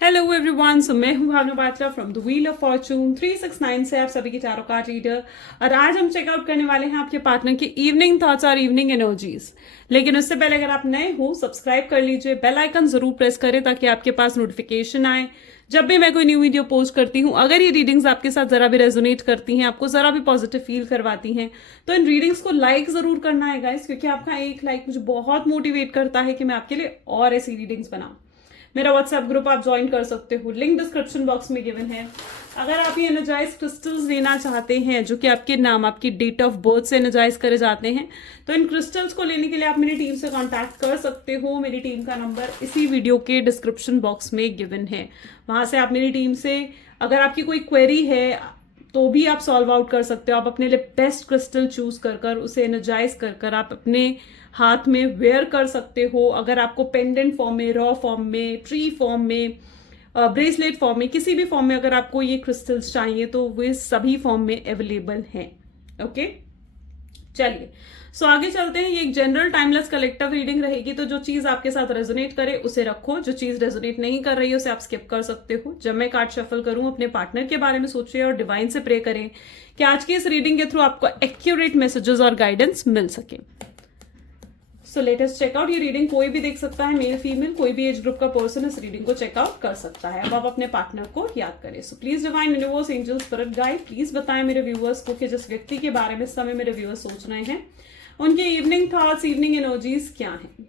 Hello everyone, so मैं हूं Bhavna Patra from the wheel of fortune 369 से आप सभी की चारों कार्ड रीडर। और आज हम चेकआउट करने वाले हैं आपके पार्टनर के इवनिंग थॉट्स और इवनिंग एनर्जीज। लेकिन उससे पहले अगर आप नए हो, सब्सक्राइब कर लीजिए, बेल आइकन जरूर प्रेस करें ताकि आपके पास नोटिफिकेशन आए जब भी मैं कोई न्यू वीडियो पोस्ट करती हूँ। अगर ये रीडिंग्स आपके साथ जरा भी रेजोनेट करती हैं, आपको जरा भी पॉजिटिव फील करवाती हैं, तो इन रीडिंग्स को लाइक जरूर करना है गाइस, क्योंकि आपका एक लाइक मुझे बहुत मोटिवेट करता है कि मैं आपके लिए और ऐसी रीडिंग्स बनाऊं। मेरा व्हाट्सएप ग्रुप आप ज्वाइन कर सकते हो, लिंक डिस्क्रिप्शन बॉक्स में गिवन है। अगर आप ये एनर्जाइज क्रिस्टल्स लेना चाहते हैं जो कि आपके नाम, आपकी डेट ऑफ बर्थ से एनर्जाइज करे जाते हैं, तो इन क्रिस्टल्स को लेने के लिए आप मेरी टीम से कांटेक्ट कर सकते हो। मेरी टीम का नंबर इसी वीडियो के डिस्क्रिप्शन बॉक्स में गिवन है। वहां से आप मेरी टीम से, अगर आपकी कोई क्वेरी है तो भी आप सॉल्व आउट कर सकते हो। आप अपने लिए बेस्ट क्रिस्टल चूज कर उसे एनर्जाइज कर आप अपने हाथ में वेयर कर सकते हो। अगर आपको पेंडेंट फॉर्म में, रॉ फॉर्म में, ट्री फॉर्म में, ब्रेसलेट फॉर्म में, किसी भी फॉर्म में अगर आपको ये क्रिस्टल्स चाहिए तो वे सभी फॉर्म में अवेलेबल हैं। ओके, चलिए सो आगे चलते हैं। ये एक जनरल टाइमलेस कलेक्टिव रीडिंग रहेगी, तो जो चीज आपके साथ रेजोनेट करे उसे रखो, जो चीज रेजोनेट नहीं कर रही है उसे आप स्किप कर सकते हो। जब मैं कार्ड शफल करूं, अपने पार्टनर के बारे में सोचिए और डिवाइन से प्रे करें कि आज की इस रीडिंग के थ्रू आपको एक्यूरेट मैसेजेस और गाइडेंस मिल सके। सो लेटेस्ट चेकआउट। ये रीडिंग कोई भी देख सकता है, मेल फीमेल, कोई भी एज ग्रुप का पर्सन इस रीडिंग को चेकआउट कर सकता है। अब आप अपने पार्टनर को याद करें। So please divine universe, angel, spirit guide, please बताएं मेरे व्यूअर्स को कि जिस व्यक्ति के बारे में इस समय मेरे व्यूअर्स सोच रहे हैं, उनके इवनिंग थॉट्स, इवनिंग एनर्जीज क्या हैं।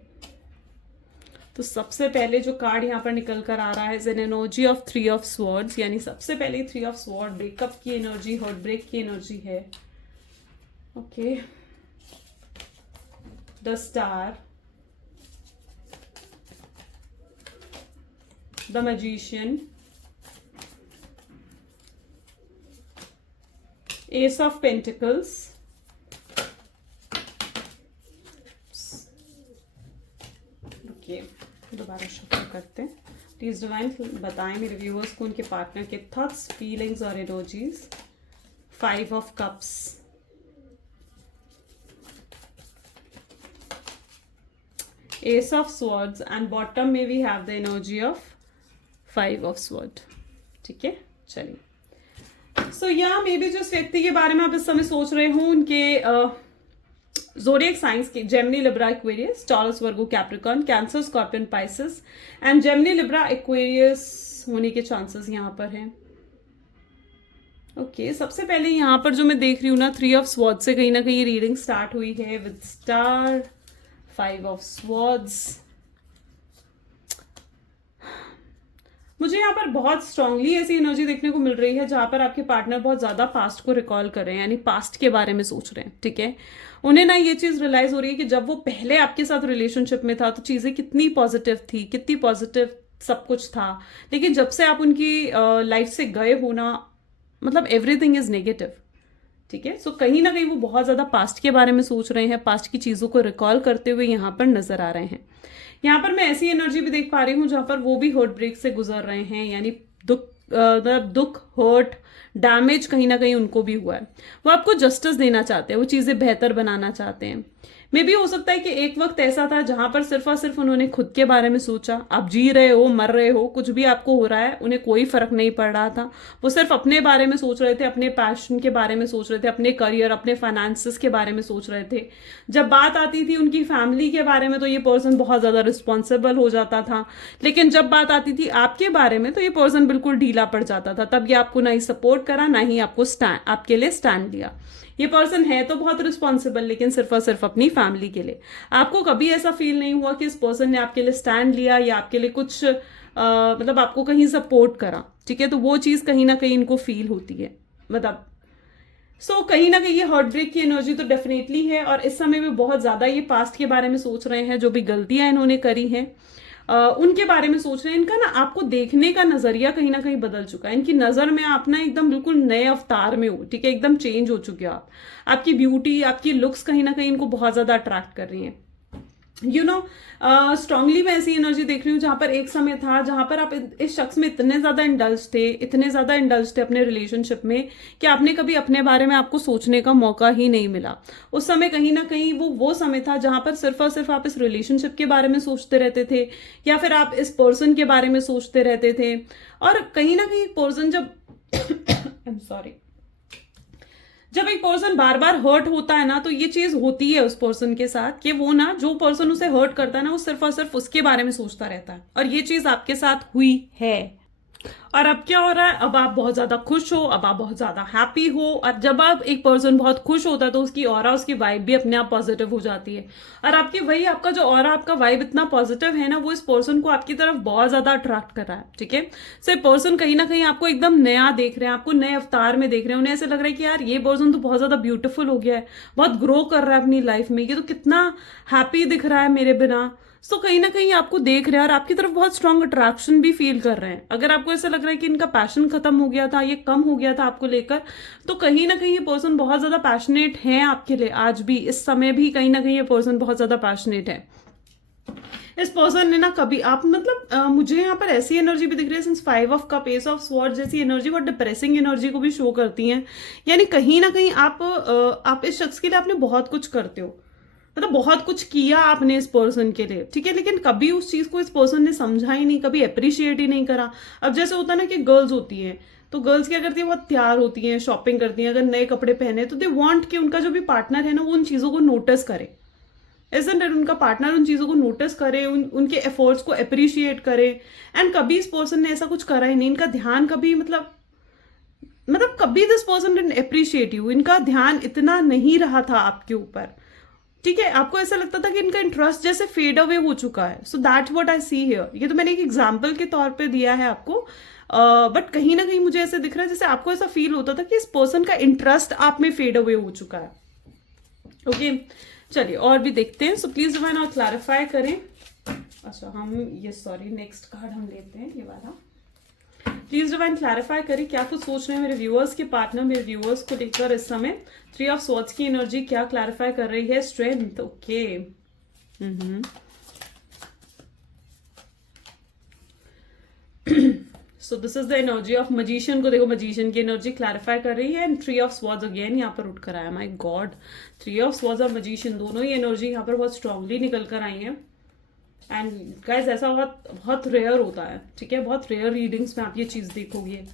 तो सबसे पहले जो कार्ड यहाँ पर निकल कर आ रहा है, an energy of 3 of swords, यानी सबसे पहले 3 ऑफ स्वॉर्ड ब्रेकअप की एनर्जी, हार्ट ब्रेक की एनर्जी है। Okay, the star, the magician, ace of pentacles, दोबारा शफल करते हैं। प्लीज डिवाइन बताएं मेरे व्यूअर्स को उनके पार्टनर के थॉट्स, फीलिंग्स और energies. 5 of cups, ace of swords and bottom में we have the energy of 5 of sword. ठीक है, चलिए। सो या मे बी जिस व्यक्ति के बारे में आप इस समय सोच रहे हो, उनके ज़ोडिएक साइंस के Gemini, Libra, Aquarius, taurus, Virgo, Capricorn, cancer, scorpion, Pisces and Gemini, Libra, Aquarius होने के चांसेस यहाँ पर हैं। ओके, सबसे पहले यहाँ पर जो मैं देख रही हूँ ना, 3 ऑफ स्वॉर्ड्स से कहीं ना कहीं रीडिंग स्टार्ट हुई है विद स्टार, 5 ऑफ स्वॉर्ड्स। मुझे यहाँ पर बहुत स्ट्रांगली ऐसी एनर्जी देखने को मिल रही है जहां पर आपके पार्टनर बहुत ज्यादा पास्ट को रिकॉल कर रहे हैं, यानी पास्ट के बारे में सोच रहे हैं। ठीक है, उन्हें ना ये चीज रियलाइज हो रही है कि जब वो पहले आपके साथ रिलेशनशिप में था तो चीजें कितनी पॉजिटिव थी, कितनी पॉजिटिव सब कुछ था। लेकिन जब से आप उनकी लाइफ से गए हो ना, मतलब एवरीथिंग इज नेगेटिव। ठीक है, सो कहीं ना कहीं वो बहुत ज्यादा पास्ट के बारे में सोच रहे हैं, पास्ट की चीजों को रिकॉल करते हुए यहाँ पर नजर आ रहे हैं। यहाँ पर मैं ऐसी एनर्जी भी देख पा रही हूँ जहां पर वो भी हर्ट ब्रेक से गुजर रहे हैं, यानी दुख, हर्ट, डैमेज कहीं ना कहीं उनको भी हुआ है। वो आपको जस्टिस देना चाहते हैं, वो चीजें बेहतर बनाना चाहते हैं। मे भी हो सकता है कि एक वक्त ऐसा था जहां पर सिर्फ और सिर्फ उन्होंने खुद के बारे में सोचा। आप जी रहे हो, मर रहे हो, कुछ भी आपको हो रहा है, उन्हें कोई फर्क नहीं पड़ रहा था। वो सिर्फ अपने बारे में सोच रहे थे, अपने पैशन के बारे में सोच रहे थे, अपने करियर, अपने फाइनेंसेस के बारे में सोच रहे थे। जब बात आती थी उनकी फैमिली के बारे में तो ये पर्सन बहुत ज्यादा रिस्पॉन्सिबल हो जाता था, लेकिन जब बात आती थी आपके बारे में तो ये पर्सन बिल्कुल ढीला पड़ जाता था। तब ये आपको ना ही सपोर्ट करा, ना ही आपको आपके लिए स्टैंड लिया। ये पर्सन है तो बहुत रिस्पॉन्सिबल, लेकिन सिर्फ और सिर्फ अपनी फैमिली के लिए। आपको कभी ऐसा फील नहीं हुआ कि इस पर्सन ने आपके लिए स्टैंड लिया या आपके लिए कुछ मतलब आपको कहीं सपोर्ट करा। ठीक है, तो वो चीज कहीं ना कहीं इनको फील होती है, मतलब कहीं ना कहीं ये हार्ट ब्रेक की एनर्जी तो डेफिनेटली है। और इस समय भी बहुत ज्यादा ये पास्ट के बारे में सोच रहे हैं, जो भी गलतियां इन्होंने करी हैं उनके बारे में सोच रहे हैं। इनका ना आपको देखने का नजरिया कहीं ना कहीं बदल चुका है। इनकी नजर में आप ना एकदम बिल्कुल नए अवतार में हो। ठीक है, एकदम चेंज हो चुके हो आप। आपकी ब्यूटी, आपकी लुक्स कहीं ना कहीं इनको बहुत ज्यादा अट्रैक्ट कर रही हैं। यू नो स्ट्रांगली मैं ऐसी एनर्जी देख रही हूँ जहां पर एक समय था जहां पर आप इस शख्स में इतने ज्यादा इंडल्ज थे अपने रिलेशनशिप में कि आपने कभी अपने बारे में आपको सोचने का मौका ही नहीं मिला। उस समय कहीं ना कहीं वो समय था जहां पर सिर्फ और सिर्फ आप इस रिलेशनशिप के बारे में सोचते रहते थे, या फिर आप इस पर्सन के बारे में सोचते रहते थे। और कहीं ना कहीं पर्सन जब आई एम सॉरी, जब एक पर्सन बार बार हर्ट होता है ना, तो ये चीज होती है उस पर्सन के साथ कि वो ना, जो पर्सन उसे हर्ट करता है ना, वो सिर्फ और सिर्फ उसके बारे में सोचता रहता है। और ये चीज आपके साथ हुई है। और अब क्या हो रहा है, अब आप बहुत ज्यादा खुश हो, अब आप बहुत ज्यादा हैप्पी हो। और जब आप एक पर्सन बहुत खुश होता है तो उसकी ऑरा, उसकी वाइब भी अपने आप पॉजिटिव हो जाती है। और आपकी वही आपका जो ऑरा, आपका वाइब इतना पॉजिटिव है ना, वो इस पर्सन को आपकी तरफ बहुत ज्यादा अट्रैक्ट कर रहा है। ठीक है, सो पर्सन कहीं ना कहीं आपको एकदम नया देख रहे हैं, आपको नए अवतार में देख रहे हैं। उन्हें ऐसे लग रहा है कि यार ये पर्सन तो बहुत ज्यादा ब्यूटीफुल हो गया है, बहुत ग्रो कर रहा है अपनी लाइफ में, ये तो कितना हैप्पी दिख रहा है मेरे बिना। सो कहीं ना कहीं आपको देख रहे हैं और आपकी तरफ बहुत स्ट्रांग अट्रैक्शन भी फील कर रहे हैं। अगर आपको ऐसा लग रहा है कि इनका पैशन खत्म हो गया था, ये कम हो गया था आपको लेकर, तो कहीं ना कहीं ये पर्सन बहुत ज्यादा पैशनेट है आपके लिए। आज भी, इस समय भी कहीं ना कहीं ये पर्सन बहुत ज्यादा पैशनेट है। इस पर्सन ने ना कभी आप मतलब मुझे यहाँ पर ऐसी एनर्जी भी दिख रही है, since 5 of cup, S of sword जैसी एनर्जी बहुत डिप्रेसिंग एनर्जी को भी शो करती है। यानी कहीं ना कहीं आप इस शख्स के लिए आपने बहुत कुछ करते हो, मतलब बहुत कुछ किया आपने इस पर्सन के लिए। ठीक है, लेकिन कभी उस चीज को इस पर्सन ने समझा ही नहीं, कभी अप्रिशिएट ही नहीं करा। अब जैसे होता है ना कि गर्ल्स होती हैं, तो गर्ल्स क्या करती है, बहुत तैयार होती हैं, शॉपिंग करती हैं, अगर नए कपड़े पहने तो दे वांट कि उनका जो भी पार्टनर है ना, वो उन चीजों को नोटिस करे। इजंट इट, उनका पार्टनर उन चीजों को नोटिस करे, उनके एफर्ट्स को अप्रिशिएट करे। एंड कभी इस पर्सन ने ऐसा कुछ करा ही नहीं। इनका ध्यान कभी मतलब कभी this person didn't appreciate you. इनका ध्यान इतना नहीं रहा था आपके ऊपर। ठीक है, आपको ऐसा लगता था कि इनका इंटरेस्ट जैसे फेड अवे हो चुका है। So that what I see here. ये तो मैंने एक एग्जांपल के तौर पे दिया है आपको, बट कहीं ना कहीं मुझे ऐसे दिख रहा है जैसे आपको ऐसा फील होता था कि इस पर्सन का इंटरेस्ट आप में फेड अवे हो चुका है। ओके, चलिए और भी देखते हैं। सो प्लीज डिवाइन और क्लैरिफाई करें। अच्छा, हम ये सॉरी नेक्स्ट कार्ड हम लेते हैं, ये वाला। प्लीज डिवाइन क्लैरिफाई करें क्या कुछ सोच रहे हैं मेरे व्यूअर्स के पार्टनर, मेरे व्यूअर्स को लेकर इस समय। 3 ऑफ स्वॉर्ड्स की एनर्जी क्या क्लैरिफाई कर रही है? Strength. Okay, so this is the energy of magician को देखो, मजिशियन की एनर्जी क्लैरिफाई कर रही है। एंड 3 ऑफ स्वॉर्ड्स अगेन यहाँ पर उठ कर आया। माय गॉड, 3 ऑफ स्वॉर्ड्स और मजिशियन दोनों ही एनर्जी यहाँ पर बहुत स्ट्रांगली निकल कर आई है। एंड गाइस ऐसा बहुत बहुत रेयर होता है। ठीक है, बहुत रेयर रीडिंग्स में आप ये चीज देखोगे।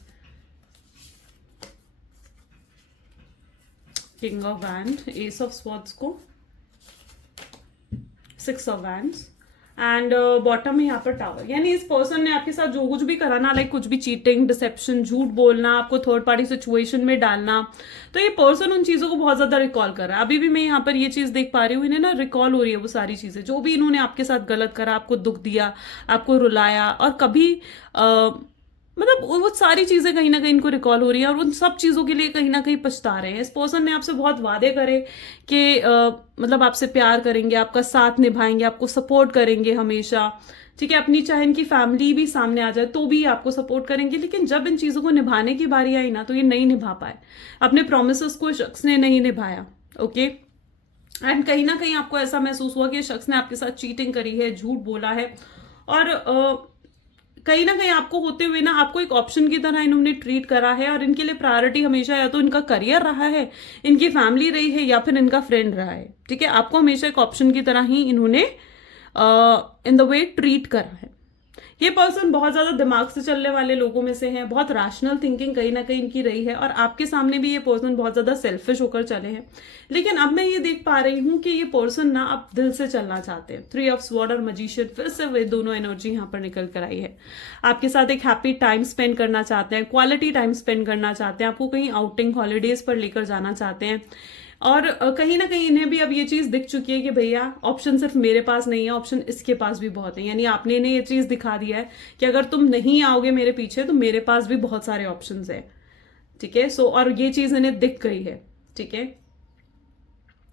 King of wand, S of swords को, 6 ऑफ वैंड्स एंड बॉटम में यहाँ पर टावर। यानी इस पर्सन ने आपके साथ जो कुछ भी करा ना, लाइक कुछ भी चीटिंग, डिसेप्शन, झूठ बोलना, आपको थर्ड पार्टी सिचुएशन में डालना, तो ये पर्सन उन चीजों को बहुत ज्यादा रिकॉल कर रहा है। अभी भी मैं यहाँ पर ये चीज देख पा रही हूँ, इन्हें ना रिकॉल हो रही है वो सारी चीजें जो भी इन्होंने आपके साथ गलत करा, आपको दुख दिया, आपको रुलाया, और कभी मतलब वो सारी चीजें कहीं ना कहीं इनको रिकॉल हो रही है और उन सब चीजों के लिए कहीं ना कहीं पछता रहे हैं। इस पर्सन ने आपसे बहुत वादे करे कि मतलब आपसे प्यार करेंगे, आपका साथ निभाएंगे, आपको सपोर्ट करेंगे हमेशा। ठीक है, अपनी चाहे इनकी फैमिली भी सामने आ जाए तो भी आपको सपोर्ट करेंगे, लेकिन जब इन चीजों को निभाने की बारी आई ना, तो ये नहीं निभा पाए। अपने प्रोमिसेस को शख्स ने नहीं निभाया। ओके, एंड कहीं ना कहीं आपको ऐसा महसूस हुआ कि शख्स ने आपके साथ चीटिंग करी है, झूठ बोला है, और कहीं ना कहीं आपको होते हुए ना आपको एक ऑप्शन की तरह इन्होंने ट्रीट करा है। और इनके लिए प्रायोरिटी हमेशा या तो इनका करियर रहा है, इनकी फैमिली रही है, या फिर इनका फ्रेंड रहा है। ठीक है, आपको हमेशा एक ऑप्शन की तरह ही इन्होंने इन द वे ट्रीट करा है। ये पर्सन बहुत ज्यादा दिमाग से चलने वाले लोगों में से है, बहुत रैशनल थिंकिंग कहीं ना कहीं इनकी रही है, और आपके सामने भी ये पर्सन बहुत ज्यादा सेल्फिश होकर चले हैं। लेकिन अब मैं ये देख पा रही हूं कि ये पर्सन ना अब दिल से चलना चाहते हैं। 3 ऑफ स्वॉर्ड और मजिशियन, फिर से वे दोनों एनर्जी यहाँ पर निकल कर आई है। आपके साथ एक हैप्पी टाइम स्पेंड करना चाहते हैं, क्वालिटी टाइम स्पेंड करना चाहते हैं, आपको कहीं आउटिंग, हॉलीडेज पर लेकर जाना चाहते हैं। और कहीं ना कहीं इन्हें भी अब ये चीज दिख चुकी है कि भैया ऑप्शन सिर्फ मेरे पास नहीं है, ऑप्शन इसके पास भी बहुत है। यानी आपने इन्हें ये चीज दिखा दिया है कि अगर तुम नहीं आओगे मेरे पीछे तो मेरे पास भी बहुत सारे ऑप्शंस है। ठीक है, सो और ये चीज इन्हें दिख गई है। ठीक है,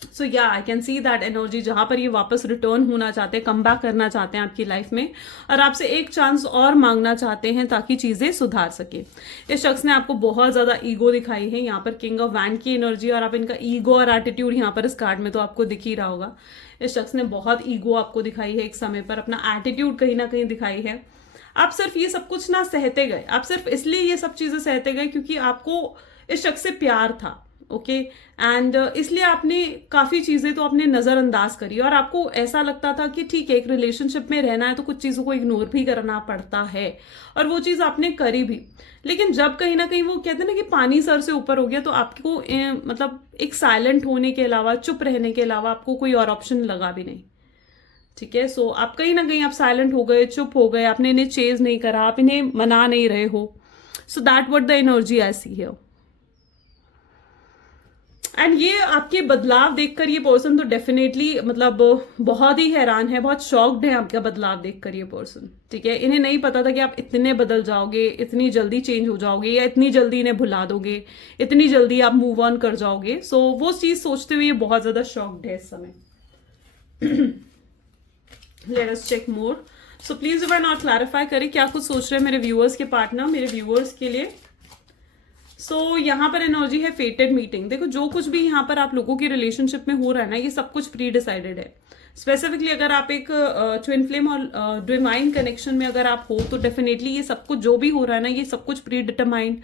सो या I can see that energy, जहां पर ये वापस रिटर्न होना चाहते हैं, कम बैक करना चाहते हैं आपकी लाइफ में, और आपसे एक चांस और मांगना चाहते हैं ताकि चीजें सुधार सके। इस शख्स ने आपको बहुत ज्यादा ईगो दिखाई है, यहाँ पर किंग ऑफ वैंड की एनर्जी, और आप इनका ईगो और एटीट्यूड यहाँ पर इस कार्ड में तो आपको दिख ही रहा होगा। इस शख्स ने बहुत ईगो आपको दिखाई है एक समय पर, अपना एटीट्यूड कहीं ना कहीं दिखाई है। आप सिर्फ ये सब कुछ ना सहते गए, आप सिर्फ इसलिए ये सब चीजें सहते गए क्योंकि आपको इस शख्स से प्यार था, ओके एंड इसलिए आपने काफी चीजें तो आपने नजरअंदाज करी, और आपको ऐसा लगता था कि ठीक है, एक रिलेशनशिप में रहना है तो कुछ चीजों को इग्नोर भी करना पड़ता है, और वो चीज आपने करी भी। लेकिन जब कहीं ना कहीं वो कहते हैं ना कि पानी सर से ऊपर हो गया, तो आपको मतलब एक साइलेंट होने के अलावा, चुप रहने के अलावा आपको कोई और ऑप्शन लगा भी नहीं। ठीक है, सो आप कहीं ना कहीं आप साइलेंट हो गए, चुप हो गए, आपने इन्हें चेज नहीं करा, आप इन्हें मना नहीं रहे हो। So that what the energy I see here. And ये आपके बदलाव देखकर ये पर्सन तो डेफिनेटली मतलब बहुत ही हैरान है, बहुत शॉक्ड है आपका बदलाव देखकर ये पर्सन। ठीक है, इन्हें नहीं पता था कि आप इतने बदल जाओगे, इतनी जल्दी चेंज हो जाओगे, या इतनी जल्दी इन्हें भुला दोगे, इतनी जल्दी आप मूव ऑन कर जाओगे। सो वो चीज सोचते हुए ये बहुत ज्यादा शॉक्ड है इस समय। Let us check more. So please if I not clarify करें क्या कुछ सोच रहे हैं मेरे व्यूअर्स के पार्टनर, मेरे व्यूअर्स के लिए। सो यहाँ पर एनर्जी है फेटेड मीटिंग। देखो, जो कुछ भी यहाँ पर आप लोगों की रिलेशनशिप में हो रहा है ना, ये सब कुछ प्री डिसाइडेड है। स्पेसिफिकली अगर आप एक ट्विन फ्लेम और डिवाइन कनेक्शन में अगर आप हो, तो डेफिनेटली ये सब कुछ जो भी हो रहा है ना, ये सब कुछ प्री डिटरमाइंड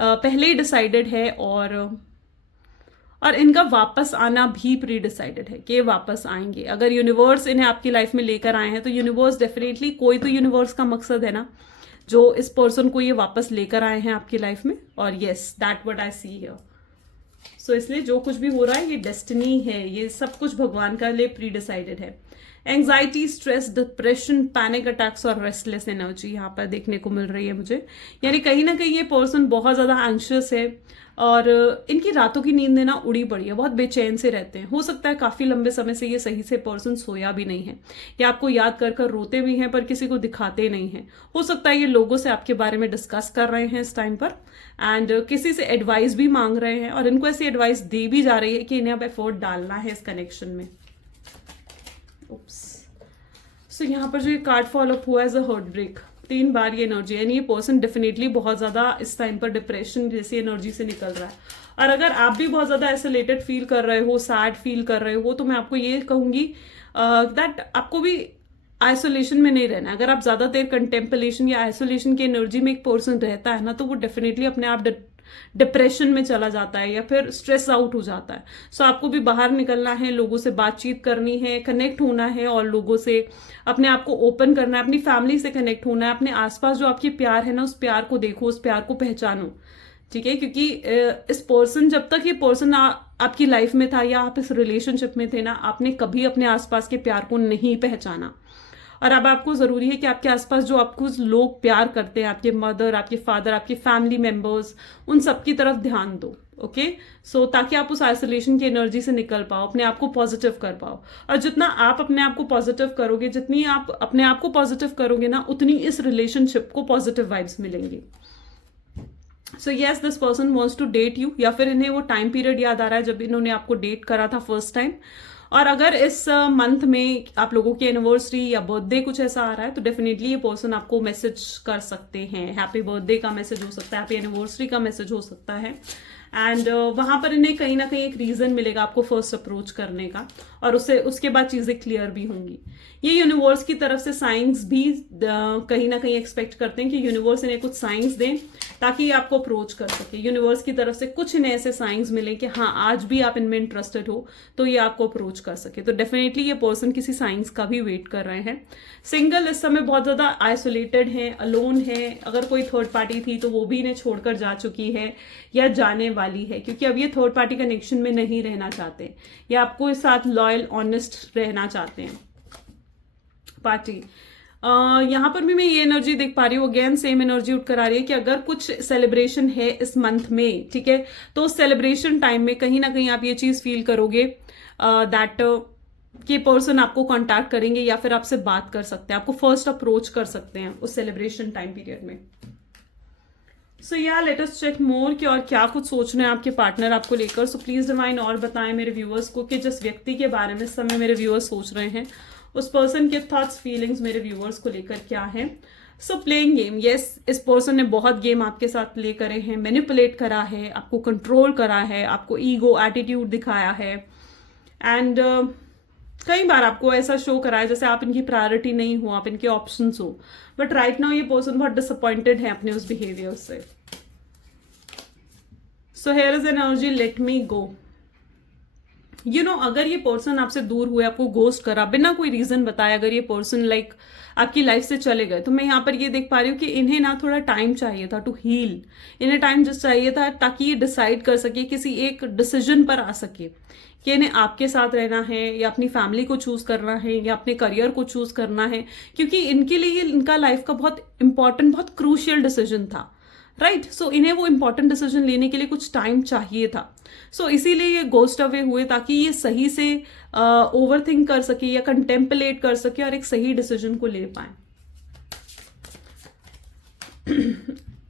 पहले ही डिसाइडेड है, और इनका वापस आना भी प्री डिसाइडेड है कि वापस आएंगे। अगर यूनिवर्स इन्हें आपकी लाइफ में लेकर आए हैं, तो यूनिवर्स डेफिनेटली, कोई तो यूनिवर्स का मकसद है ना, जो इस पर्सन को ये वापस लेकर आए हैं आपकी लाइफ में। और yes, that what I see here. So इसलिए जो कुछ भी हो रहा है ये डेस्टिनी है, ये सब कुछ भगवान का लिए प्री डिसाइडेड है। Anxiety, stress, depression, panic attacks और रेस्टलेस एनर्जी यहाँ पर देखने को मिल रही है मुझे। यानी कहीं ना कहीं ये पर्सन बहुत ज्यादा एंग्शियस है, और इनकी रातों की नींद ना उड़ी पड़ी है, बहुत बेचैन से रहते हैं। हो सकता है काफी लंबे समय से ये सही से पर्सन सोया भी नहीं है, या आपको याद कर कर रोते भी हैं पर किसी को दिखाते नहीं हैं। हो सकता है ये लोगों से आपके बारे में डिस्कस कर रहे हैं इस टाइम पर, एंड किसी से एडवाइस भी मांग रहे हैं, और इनको ऐसी एडवाइस दी भी जा रही है कि इन्हें अब एफर्ट डालना है इस कनेक्शन में। सो यहाँ पर जो ये कार्ड फॉलो अप हुआ एज अ हार्ट ब्रेक, 3 बार ये एनर्जी, यानी ये पर्सन डेफिनेटली बहुत ज्यादा इस टाइम पर डिप्रेशन जैसी एनर्जी से निकल रहा है। और अगर आप भी बहुत ज्यादा आइसोलेटेड फील कर रहे हो, सैड फील कर रहे हो, तो मैं आपको ये कहूंगी दैट आपको भी आइसोलेशन में नहीं रहना। अगर आप ज्यादा देर कंटेम्पलेशन या आइसोलेशन की एनर्जी में एक पर्सन रहता है ना, तो वो डेफिनेटली अपने आप डिप्रेशन में चला जाता है, या फिर स्ट्रेस आउट हो जाता है। सो आपको भी बाहर निकलना है, लोगों से बातचीत करनी है, कनेक्ट होना है, और लोगों से अपने आप को ओपन करना है, अपनी फैमिली से कनेक्ट होना है, अपने आसपास जो आपकी प्यार है ना, उस प्यार को देखो, उस प्यार को पहचानो। ठीक है, क्योंकि इस पर्सन, जब तक ये पर्सन आपकी लाइफ में था, या आप इस रिलेशनशिप में थे ना, आपने कभी अपने आसपास के प्यार को नहीं पहचाना। और अब आपको जरूरी है कि आपके आसपास जो आपको लोग प्यार करते हैं, आपके मदर, आपके फादर, आपके फैमिली मेंबर्स, उन सब की तरफ ध्यान दो। ओके, सो ताकि आप उस आइसोलेशन की एनर्जी से निकल पाओ, अपने आप को पॉजिटिव कर पाओ। और जितना आप अपने आप को पॉजिटिव करोगे, जितनी आप अपने आप को पॉजिटिव करोगे ना, उतनी इस रिलेशनशिप को पॉजिटिव वाइब्स मिलेंगी। So yes, this person wants to date you, या फिर इन्हें वो टाइम पीरियड याद आ रहा है जब इन्होंने आपको डेट करा था फर्स्ट टाइम। और अगर इस मंथ में आप लोगों की एनिवर्सरी या बर्थडे कुछ ऐसा आ रहा है, तो डेफिनेटली ये पर्सन आपको मैसेज कर सकते हैं। हैप्पी बर्थडे का मैसेज हो सकता है, हैप्पी एनिवर्सरी का मैसेज हो सकता है, एंड वहां पर इन्हें कहीं ना कहीं एक रीजन मिलेगा आपको फर्स्ट अप्रोच करने का, और उसके बाद चीजें क्लियर भी होंगी। ये यूनिवर्स की तरफ से साइंस भी कहीं ना कहीं एक्सपेक्ट करते हैं कि यूनिवर्स इन्हें कुछ साइंस दें ताकि ये आपको अप्रोच कर सके। यूनिवर्स की तरफ से कुछ इन्हें ऐसे साइंस मिले कि हाँ, आज भी आप इनमें इंटरेस्टेड हो, तो ये आपको अप्रोच कर सके। तो डेफिनेटली ये पर्सन किसी साइंस का भी वेट कर रहे हैं। सिंगल इस समय बहुत ज्यादा आइसोलेटेड है, अलोन है। अगर कोई थर्ड पार्टी थी तो वो भी इन्हें छोड़कर जा चुकी है या जाने वाली है, क्योंकि अब ये थर्ड पार्टी कनेक्शन में नहीं रहना चाहते, या आपको इस साथ लॉयल ऑनेस्ट रहना चाहते हैं पार्टी। यहाँ पर भी मैं ये एनर्जी देख पा रही हूँ, अगेन सेम एनर्जी उठकर आ रही है कि अगर कुछ सेलिब्रेशन है इस मंथ में, ठीक है, तो उस सेलिब्रेशन टाइम में कहीं ना कहीं आप ये चीज फील करोगे दैट कि पर्सन आपको कांटेक्ट करेंगे या फिर आपसे बात कर सकते हैं, आपको फर्स्ट अप्रोच कर सकते हैं उस सेलिब्रेशन टाइम पीरियड में। सो या लेट अस चेक मोर कि और क्या कुछ सोच रहे हैं आपके पार्टनर आपको लेकर. सो प्लीज डिवाइन और बताएं मेरे व्यूअर्स को कि जिस व्यक्ति के बारे में इस समय मेरे व्यूअर्स सोच रहे हैं उस पर्सन के थॉट्स फीलिंग्स मेरे व्यूअर्स को लेकर क्या है. सो प्लेइंग गेम, यस, इस पर्सन ने बहुत गेम आपके साथ प्ले करे हैं, मैनिपुलेट करा है, आपको कंट्रोल करा है, आपको ईगो एटीट्यूड दिखाया है एंड कई बार आपको ऐसा शो करा है जैसे आप इनकी प्रायोरिटी नहीं हो, आप इनके ऑप्शंस हो. बट राइट नाउ ये पर्सन बहुत डिसअपॉइंटेड है अपने उस बिहेवियर से. So here is energy let me go. You know अगर ये पर्सन आपसे दूर हुए, आपको गोस्ट करा बिना कोई रीजन बताए, अगर ये पर्सन लाइक आपकी लाइफ से चले गए, तो मैं यहाँ पर ये देख पा रही हूँ कि इन्हें ना थोड़ा टाइम चाहिए था टू हील. इन्हें टाइम जस्ट चाहिए था ताकि ये डिसाइड कर सके, किसी एक डिसीजन पर आ सके कि इन्हें आपके साथ रहना है या अपनी फैमिली को चूज करना है या अपने करियर को चूज करना है, क्योंकि इनके लिए इनका लाइफ का बहुत इंपॉर्टेंट, बहुत क्रूशियल डिसीजन था. राइट. सो इन्हें वो इंपॉर्टेंट डिसीजन लेने के लिए कुछ टाइम चाहिए था. सो इसीलिए ये गोस्ट अवे हुए ताकि ये सही से ओवरथिंक कर सके या कंटेम्पलेट कर सके और एक सही डिसीजन को ले पाए.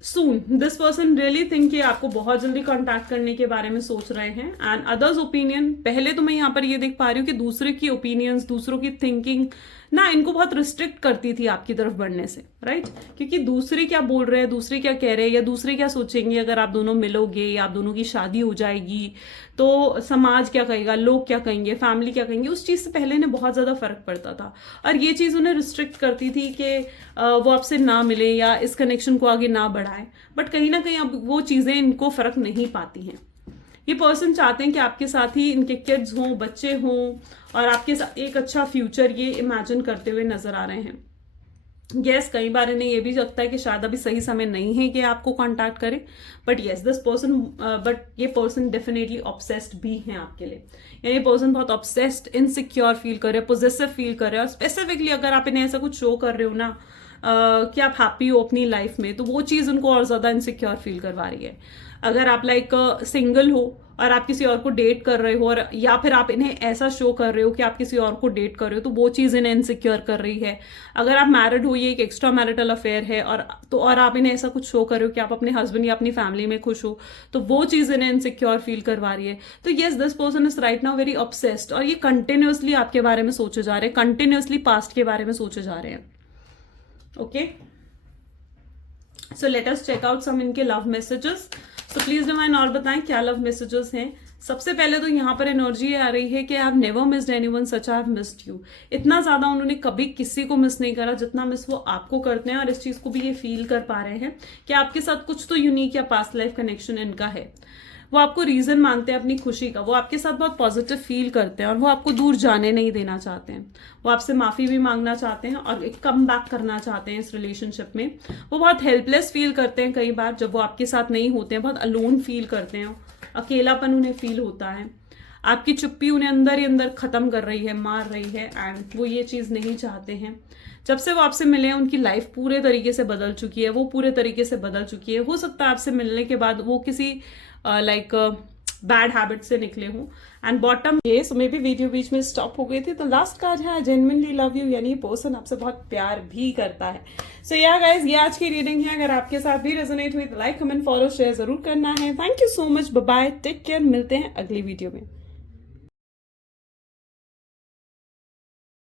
Soon this person really think कि आपको बहुत जल्दी कांटेक्ट करने के बारे में सोच रहे हैं. एंड अदर्स ओपिनियन, पहले तो मैं यहाँ पर ये देख पा रही हूँ कि दूसरे की ओपिनियंस, दूसरों की थिंकिंग ना इनको बहुत रिस्ट्रिक्ट करती थी आपकी तरफ बढ़ने से. राइट. क्योंकि दूसरे क्या बोल रहे हैं, दूसरे क्या कह रहे हैं या दूसरे क्या सोचेंगे अगर आप दोनों मिलोगे या आप दोनों की शादी हो जाएगी, तो समाज क्या कहेगा, लोग क्या कहेंगे, फैमिली क्या कहेंगे, उस चीज़ से पहले इन्हें बहुत ज़्यादा फर्क पड़ता था. और ये चीज़ उन्हें रिस्ट्रिक्ट करती थी कि वो आपसे ना मिले या इस कनेक्शन को आगे ना बढ़ाए. बट कहीं ना कहीं अब वो चीज़ें इनको फर्क नहीं पाती हैं. ये पर्सन चाहते हैं कि आपके साथ ही इनके किड्स हों, बच्चे हों और आपके साथ एक अच्छा फ्यूचर ये इमेजिन करते हुए नजर आ रहे हैं. यस, कई बार इन्हें ये भी लगता है कि शायद अभी सही समय नहीं है कि आपको कांटेक्ट करें. But yes this person, but ये पर्सन डेफिनेटली ऑब्सेस्ड भी हैं आपके लिए. यानी पर्सन बहुत ऑब्सेस्ड, इनसिक्योर फील कर रहे हैं, पोजेसिव फील कर रहे हैं. और स्पेसिफिकली अगर आप इन्हें ऐसा कुछ शो कर रहे हो ना कि आप हैप्पी हो अपनी लाइफ में, तो वो चीज़ उनको और ज़्यादा इनसिक्योर फील करवा रही है. अगर आप लाइक सिंगल हो और आप किसी और को डेट कर रहे हो, और या फिर आप इन्हें ऐसा शो कर रहे हो कि आप किसी और को डेट कर रहे हो, तो वो चीज़ इन्हें इनसिक्योर कर रही है. अगर आप मैरिड हो, ये एक एक्स्ट्रा मैरिटल अफेयर है, और आप इन्हें ऐसा कुछ शो कर रहे हो कि आप अपने हस्बैंड या अपनी फैमिली में खुश हो, तो वो चीज़ इन्हें इनसिक्योर फील करवा रही है. तो yes this person is right now very obsessed, और ये कंटिन्यूसली आपके बारे में सोचे जा रहे हैं, कंटिन्यूसली पास्ट के बारे में सोचे जा रहे हैं. Okay, so let us check out some इनके लव मैसेजेस. तो प्लीज डिवाइन और बताएं क्या लव मैसेजेस हैं. सबसे पहले तो यहाँ पर एनर्जी आ रही है कि I have never missed anyone such I have missed you. इतना ज्यादा उन्होंने कभी किसी को मिस नहीं करा जितना मिस वो आपको करते हैं. और इस चीज को भी ये फील कर पा रहे हैं कि आपके साथ कुछ तो यूनिक या पास्ट लाइफ कनेक्शन इनका है. वो आपको रीजन मानते हैं अपनी खुशी का, वो आपके साथ बहुत पॉजिटिव फील करते हैं और वो आपको दूर जाने नहीं देना चाहते हैं. वो आपसे माफी भी मांगना चाहते हैं और एक कम बैक करना चाहते हैं इस रिलेशनशिप में. वो बहुत हेल्पलेस फील करते हैं कई बार जब वो आपके साथ नहीं होते हैं, बहुत अलोन फील करते हैं, अकेलापन उन्हें फील होता है. आपकी चुप्पी उन्हें अंदर ही अंदर खत्म कर रही है, मार रही है. एंड वो ये चीज नहीं चाहते हैं. जब से वो आपसे मिले हैं उनकी लाइफ पूरे तरीके से बदल चुकी है, वो पूरे तरीके से बदल चुकी है. हो सकता है आपसे मिलने के बाद वो किसी बैड हैबिट से निकले हों. एंड बॉटम ये सो मे भी वीडियो बीच में स्टॉप हो गई थी. तो लास्ट कार्ड है जेन्युइनली लव यू, यानी पर्सन आपसे बहुत प्यार भी करता है. सो या गाइज, ये आज की रीडिंग है. अगर आपके साथ भी रेजोनेट हुई तो लाइक, कमेंट, फॉलो, शेयर जरूर करना है. Thank you so much. Bye bye, take care. मिलते हैं अगली वीडियो में.